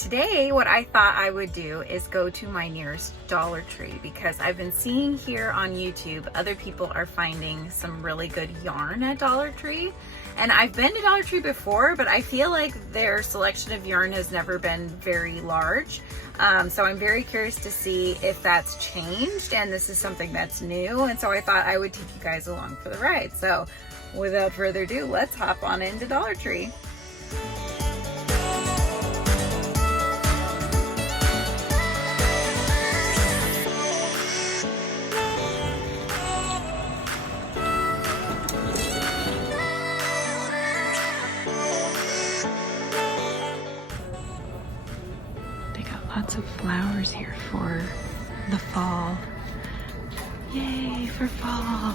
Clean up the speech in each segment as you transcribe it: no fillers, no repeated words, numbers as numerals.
Today, what I thought I would do is go to my nearest Dollar Tree because I've been seeing here on YouTube, other people are finding some really good yarn at Dollar Tree. And I've been to Dollar Tree before, but I feel like their selection of yarn has never been very large. So I'm very curious to see if that's changed and this is something that's new. And so I thought I would take you guys along for the ride. So without further ado, let's hop on into Dollar Tree. Lots of flowers here for the fall. Yay for fall.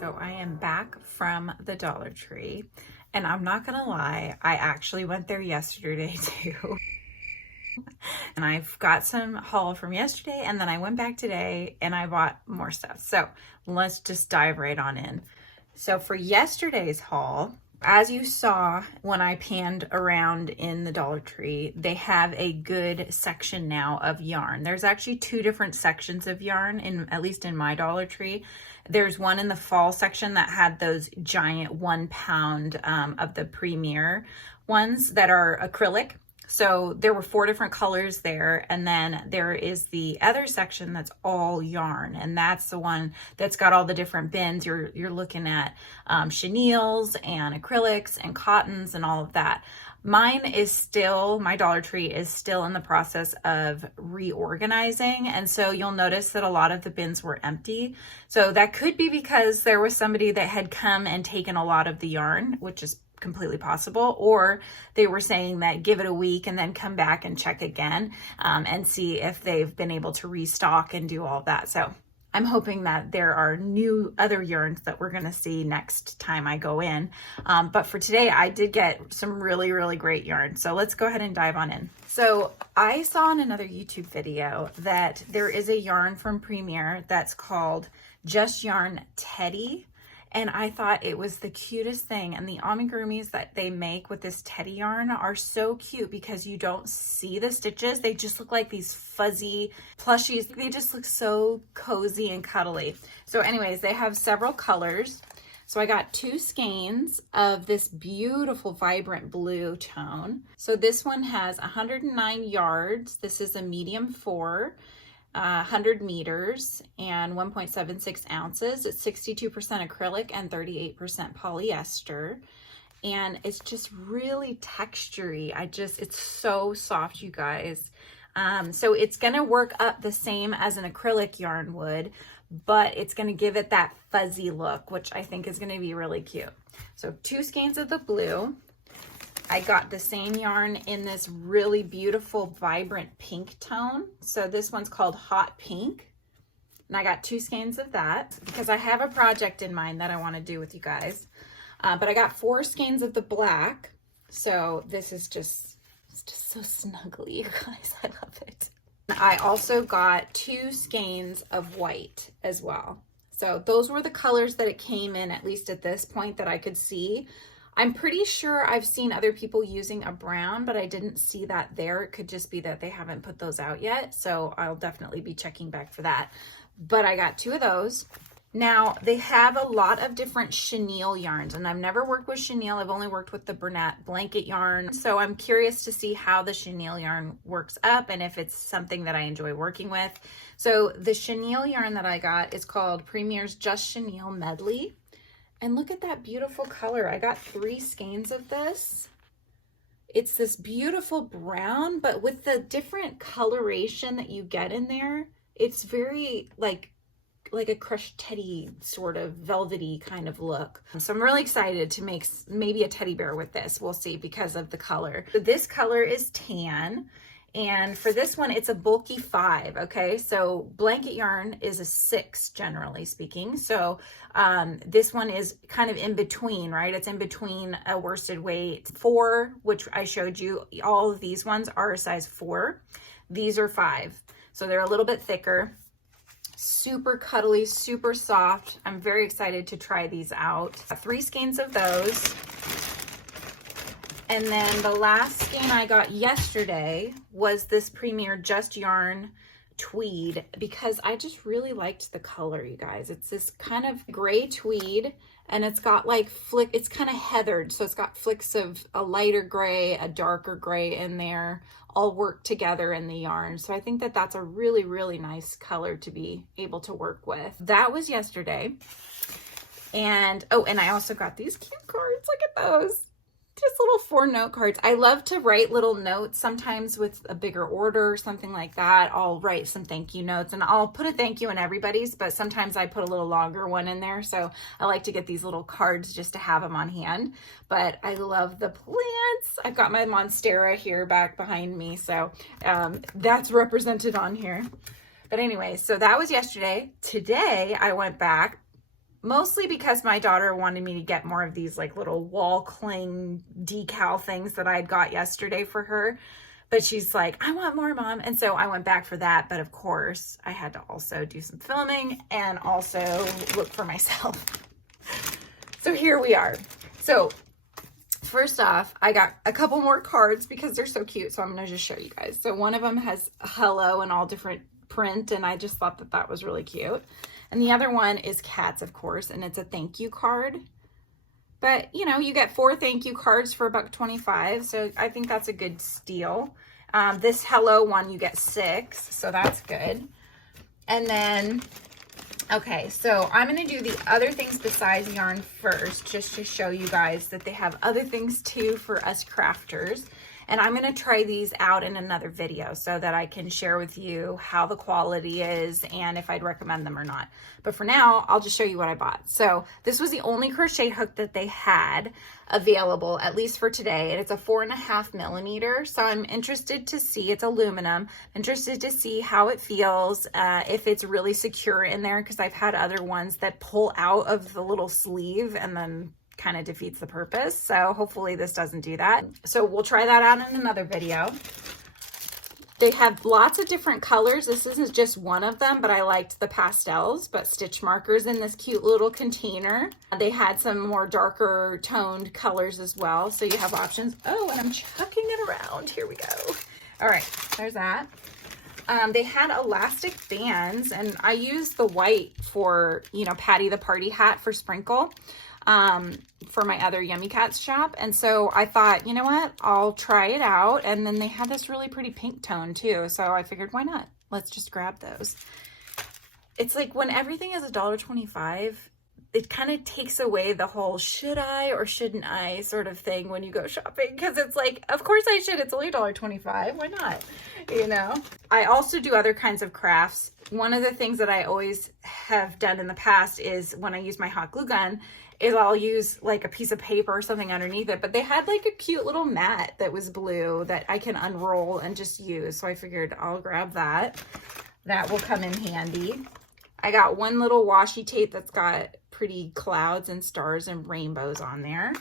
So I am back from the Dollar Tree, and I'm not gonna lie, I actually went there yesterday too. And I've got some haul from yesterday, and then I went back today and I bought more stuff. So let's just dive right on in. So for yesterday's haul, as you saw when I panned around in the Dollar Tree, they have a good section now of yarn. There's actually two different sections of yarn, at least in my Dollar Tree. There's one in the fall section that had those giant 1 pound of the Premier ones that are acrylic. So there were 4 different colors there. And then there is the other section that's all yarn. And that's the one that's got all the different bins. You're looking at chenilles and acrylics and cottons and all of that. My Dollar Tree is still in the process of reorganizing. And so you'll notice that a lot of the bins were empty. So that could be because there was somebody that had come and taken a lot of the yarn, which is completely possible, or they were saying that give it a week and then come back and check again and see if they've been able to restock and do all that. So I'm hoping that there are other yarns that we're going to see next time I go in. But for today, I did get some really, really great yarn. So let's go ahead and dive on in. So I saw in another YouTube video that there is a yarn from Premier that's called Just Yarn Teddy. And I thought it was the cutest thing. And the amigurumis that they make with this teddy yarn are so cute because you don't see the stitches. They just look like these fuzzy plushies. They just look so cozy and cuddly. So anyways, they have several colors. So I got 2 skeins of this beautiful vibrant blue tone. So this one has 109 yards. This is a medium 4. 100 meters and 1.76 ounces. It's 62% acrylic and 38% polyester. And it's just really textury. It's so soft, you guys. So it's gonna work up the same as an acrylic yarn would, but it's gonna give it that fuzzy look, which I think is gonna be really cute. So 2 skeins of the blue. I got the same yarn in this really beautiful, vibrant pink tone. So this one's called Hot Pink. And I got 2 skeins of that because I have a project in mind that I want to do with you guys. But I got 4 skeins of the black. So this is it's just so snuggly, you guys. I love it. I also got 2 skeins of white as well. So those were the colors that it came in, at least at this point, that I could see. I'm pretty sure I've seen other people using a brown, but I didn't see that there. It could just be that they haven't put those out yet. So I'll definitely be checking back for that. But I got 2 of those. Now, they have a lot of different chenille yarns, and I've never worked with chenille. I've only worked with the Bernat blanket yarn. So I'm curious to see how the chenille yarn works up and if it's something that I enjoy working with. So the chenille yarn that I got is called Premier's Just Chenille Medley. And look at that beautiful color. I got 3 skeins of this. It's this beautiful brown, but with the different coloration that you get in there, it's very like a crushed teddy sort of velvety kind of look. So I'm really excited to make maybe a teddy bear with this. We'll see because of the color. So this color is tan. And for this one, it's a bulky 5, okay? So blanket yarn is a 6, generally speaking. So this one is kind of in between, right? It's in between a worsted weight 4, which I showed you. All of these ones are a size 4. These are 5. So they're a little bit thicker. Super cuddly, super soft. I'm very excited to try these out. 3 skeins of those. And then the last skein I got yesterday was this Premier Just Yarn tweed, because I just really liked the color, you guys. It's this kind of gray tweed, and it's got like it's kind of heathered. So it's got flicks of a lighter gray, a darker gray in there, all worked together in the yarn. So I think that that's a really, really nice color to be able to work with. That was yesterday. And, oh, and I also got these cute cards. Look at those. Just little 4-note cards. I love to write little notes sometimes with a bigger order or something like that. I'll write some thank you notes, and I'll put a thank you in everybody's, but sometimes I put a little longer one in there. So I like to get these little cards just to have them on hand. But I love the plants. I've got my Monstera here back behind me. So that's represented on here. But anyway, so that was yesterday. Today I went back, mostly because my daughter wanted me to get more of these like little wall cling decal things that I'd got yesterday for her. But she's like, I want more, Mom. And so I went back for that. But of course, I had to also do some filming and also look for myself. So here we are. So first off, I got a couple more cards because they're so cute. So I'm going to just show you guys. So one of them has hello and all different print, and I just thought that that was really cute. And the other one is cats, of course, and it's a thank you card. But, you know, you get 4 thank you cards for $1.25, so I think that's a good steal. This hello one, you get 6, so that's good. And then, okay, so I'm going to do the other things besides yarn first, just to show you guys that they have other things too for us crafters. And I'm going to try these out in another video so that I can share with you how the quality is and if I'd recommend them or not. But for now, I'll just show you what I bought. So this was the only crochet hook that they had available, at least for today. And it's a 4.5 millimeter. So I'm interested to see, it's aluminum, interested to see how it feels, if it's really secure in there, because I've had other ones that pull out of the little sleeve and then kind of defeats the purpose. So hopefully this doesn't do that. So we'll try that out in another video. They have lots of different colors. This isn't just one of them, but I liked the pastels, but stitch markers in this cute little container. They had some more darker toned colors as well. So you have options. Oh, and I'm chucking it around. Here we go. All right, there's that. They had elastic bands, and I used the white for, you know, Patty the Party hat for Sprinkle. For my other Yummy Cats shop. And so I thought, you know what, I'll try it out. And then they had this really pretty pink tone too. So I figured, why not? Let's just grab those. It's like when everything is $1.25, it kind of takes away the whole should I or shouldn't I sort of thing when you go shopping. Because it's like, of course I should. It's only $1.25. Why not? You know? I also do other kinds of crafts. One of the things that I always have done in the past is when I use my hot glue gun, is I'll use like a piece of paper or something underneath it. But they had like a cute little mat that was blue that I can unroll and just use. So I figured I'll grab that. That will come in handy. I got one little washi tape that's got pretty clouds and stars and rainbows on there.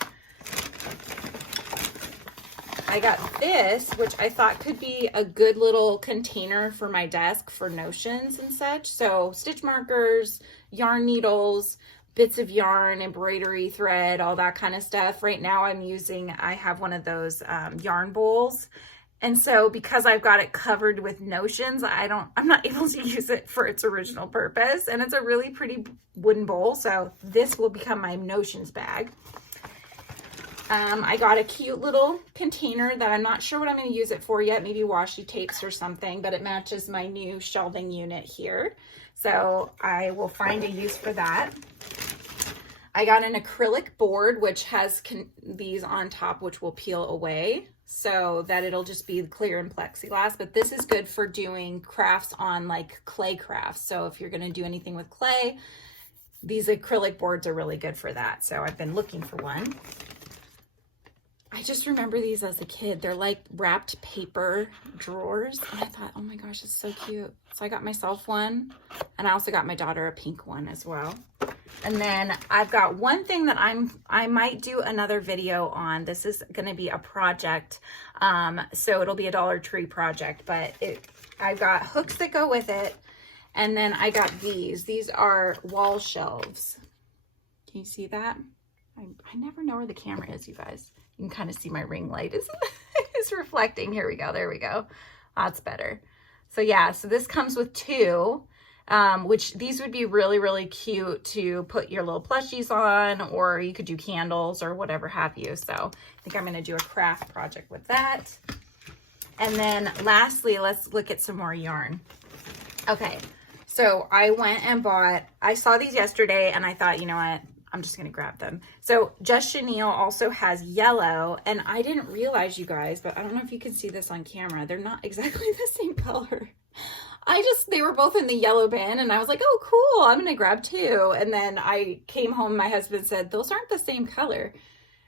I got this, which I thought could be a good little container for my desk for notions and such. So stitch markers, yarn needles, bits of yarn, embroidery thread, all that kind of stuff. Right now I have one of those yarn bowls. And so because I've got it covered with notions, I'm not able to use it for its original purpose. And it's a really pretty wooden bowl. So this will become my notions bag. I got a cute little container that I'm not sure what I'm going to use it for yet. Maybe washi tapes or something, but it matches my new shelving unit here. So I will find a use for that. I got an acrylic board, which has these on top, which will peel away so that it'll just be clear and plexiglass. But this is good for doing crafts on like clay crafts. So if you're going to do anything with clay, these acrylic boards are really good for that. So I've been looking for one. I just remember these as a kid. They're like wrapped paper drawers. And I thought, oh my gosh, it's so cute. So I got myself one, and I also got my daughter a pink one as well. And then I've got one thing that I might do another video on. This is going to be a project. So it'll be a Dollar Tree project, but I've got hooks that go with it. And then I got these. These are wall shelves. Can you see that? I never know where the camera is, you guys. You can kind of see my ring light is reflecting. Here we go. There we go. That's better. So yeah, so this comes with two, which these would be really, really cute to put your little plushies on, or you could do candles or whatever have you. So I think I'm going to do a craft project with that. And then lastly, let's look at some more yarn. Okay. So I went and I saw these yesterday and I thought, you know what? I'm just going to grab them. So Just Chenille also has yellow, and I didn't realize, you guys, but I don't know if you can see this on camera. They're not exactly the same color. They were both in the yellow bin, and I was like, oh, cool. I'm going to grab two. And then I came home, my husband said, those aren't the same color.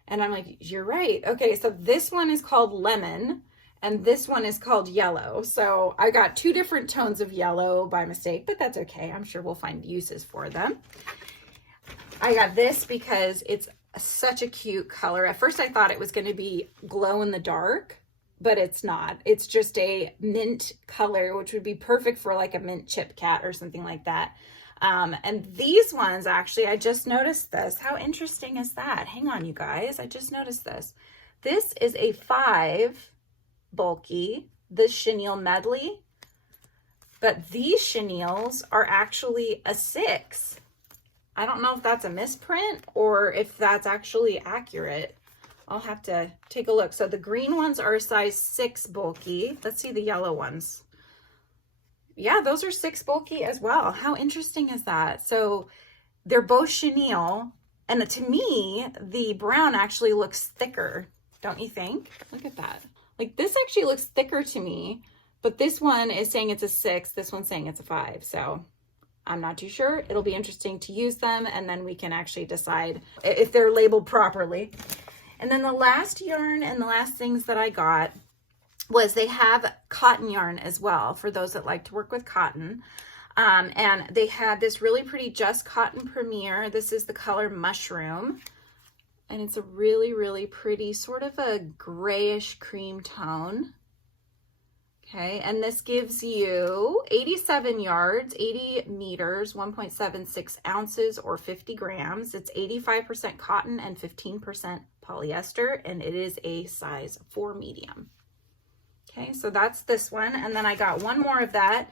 And I'm like, you're right. Okay. So this one is called lemon, and this one is called yellow. So I got two different tones of yellow by mistake, but that's okay. I'm sure we'll find uses for them. I got this because it's such a cute color. At first I thought it was going to be glow in the dark, but it's not. It's just a mint color, which would be perfect for like a mint chip cat or something like that. And these ones, actually, I just noticed this. How interesting is that? Hang on, you guys. I just noticed this. This is a 5 bulky, this chenille medley, but these chenilles are actually a 6. I don't know if that's a misprint or if that's actually accurate. I'll have to take a look. So the green ones are a size 6 bulky. Let's see the yellow ones. Yeah, those are 6 bulky as well. How interesting is that? So they're both chenille, and to me, the brown actually looks thicker, don't you think? Look at that. Like, this actually looks thicker to me, but this one is saying it's a 6. This one's saying it's a 5. So I'm not too sure. It'll be interesting to use them, and then we can actually decide if they're labeled properly. And then the last yarn and the last things that I got was they have cotton yarn as well for those that like to work with cotton. And they had this really pretty Just Cotton Premier. This is the color Mushroom. And it's a really, really pretty sort of a grayish cream tone. Okay, and this gives you 87 yards, 80 meters, 1.76 ounces, or 50 grams. It's 85% cotton and 15% polyester, and it is a size 4 medium. Okay, so that's this one. And then I got one more of that.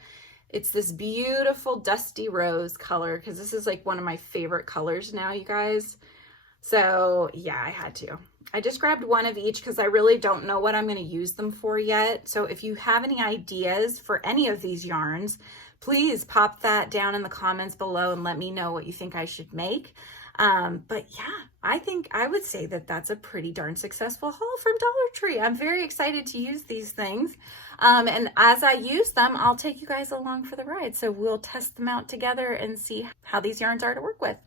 It's this beautiful dusty rose color, because this is like one of my favorite colors now, you guys. So yeah, I had to. I just grabbed one of each because I really don't know what I'm going to use them for yet. So if you have any ideas for any of these yarns, please pop that down in the comments below and let me know what you think I should make. But yeah, I think I would say that that's a pretty darn successful haul from Dollar Tree. I'm very excited to use these things. And as I use them, I'll take you guys along for the ride. So we'll test them out together and see how these yarns are to work with.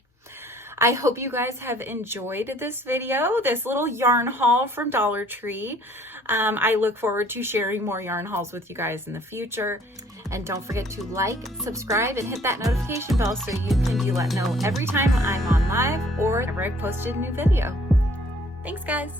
I hope you guys have enjoyed this video, this little yarn haul from Dollar Tree. I look forward to sharing more yarn hauls with you guys in the future. And don't forget to like, subscribe, and hit that notification bell so you can be let know every time I'm on live or whenever I've posted a new video. Thanks, guys.